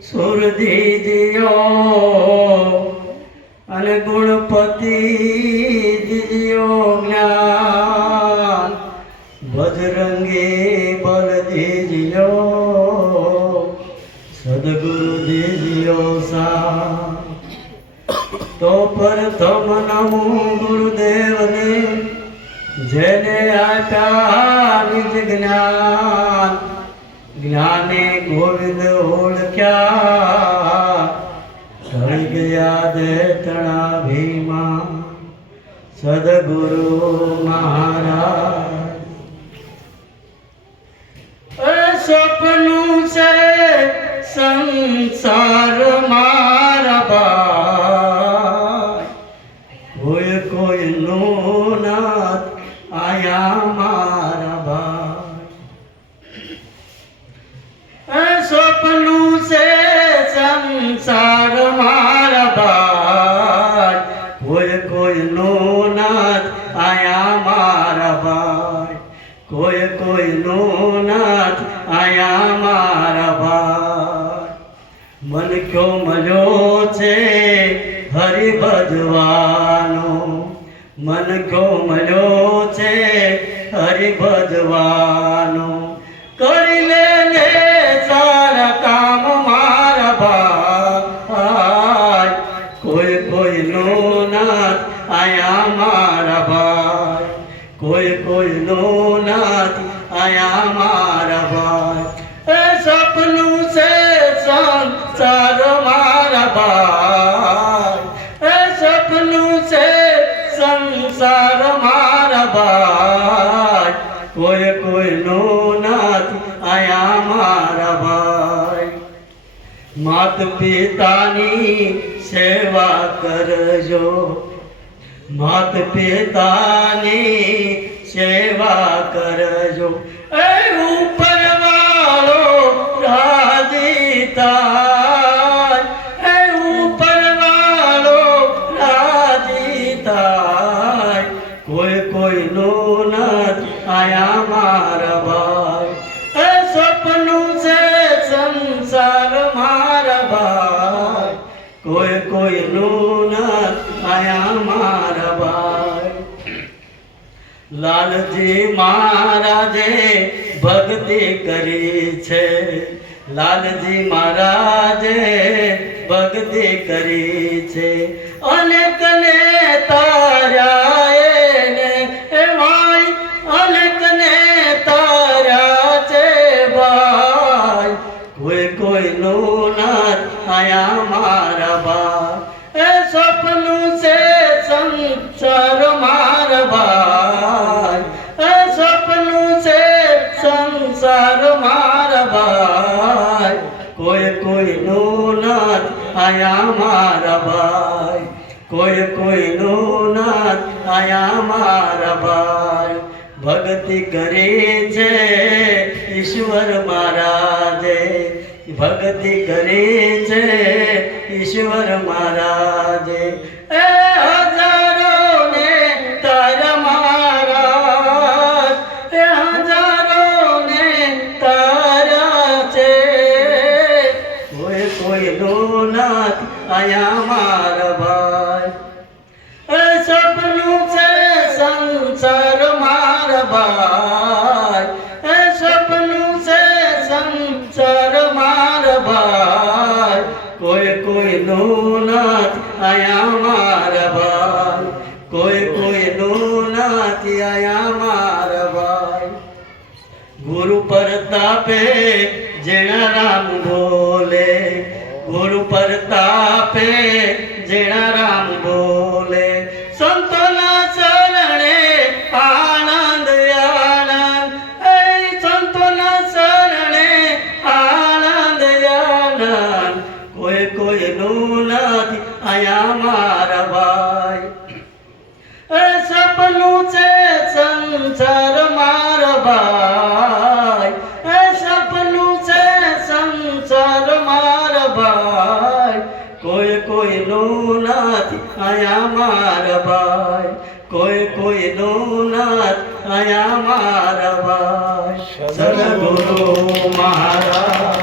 સુરધી દિયો અને ગુણપતિ દિયો જ્ઞાન. બજરંગી બલ દીજ્યો સદગુરુ દીજ્યો સા તો પ્રથમ નમો ગુરુદેવને જેને આપ્યા નિજ જ્ઞાન જ્ઞાને ઢળી ગયા દેતણા ભીમા સદગુરુ મહારાજ. સપનું છે સંસાર કોઈ કોઈ નો નાથ આયા મારા ભાઈ. કોઈ કોઈ નો નાથ આયા મારા ભાઈ. મન કયો મજો છે હરિ ભજવાનો? મન કયો મજો છે હરિ ભજવાનો? કરી લે કામ મારા ભાઈ. કોઈ કોઈ નો નાથ આયા મારા ભાઈ કોઈ કોઈ નો નાથ આયા મારા ભાઈ એ સપનું છે સંસાર મારા ભાઈ એ સપનું છે સંસાર મારા ભાઈ કોઈ કોઈ નો નાથ આયા મારા ભાઈ માત પિતાની સેવા કરજો માત પિતાની સેવા કરજો. એ ઉપર વાળો રાજી થાય એ ઉપર વાળો રાજી થાય કોઈ કોઈ નો આયા મારા ભાઈ. એ સપનું છે સંસાર મારા ભાઈ. કોઈ કોઈ નું લાલજી મહારાજે ભક્તિ કરી છે. લાલજી મહારાજે ભક્તિ કરી છે. અનેક આયા મારા ભાઈ. કોઈ કોઈ નો નાથ આયા મારા ભાઈ. ભક્તિ કરી છે ઈશ્વર મહારાજે. ભક્તિ કરી છે ઈશ્વર મહારાજે. નાથ આયા મારા ભાઈ. એ સપનું છે સંસાર મારા ભાઈ. એ સપનું છે સંસાર મારા ભાઈ. કોઈ કોઈ નો નાથ આયા મારા ભાઈ. કોઈ કોઈ નો નાથ આયા મારા ભાઈ. ગુરુ પરતાપે જેણા રામ ગુરુ પ્રતાપે જેણા રામ બોલે, સંતોના શરણે આનંદ આનંદ. એ સંતોના શરણે આનંદ આનંદ. કોઈ કોઈ નું નથી આયા મારા ભાઈ. એ સપનું છે સંસાર નથી આયા મારા ભાઈ કોઈ કોઈ નું નાથ આયા મારા ભાઈ સદગુરુ મહારાજ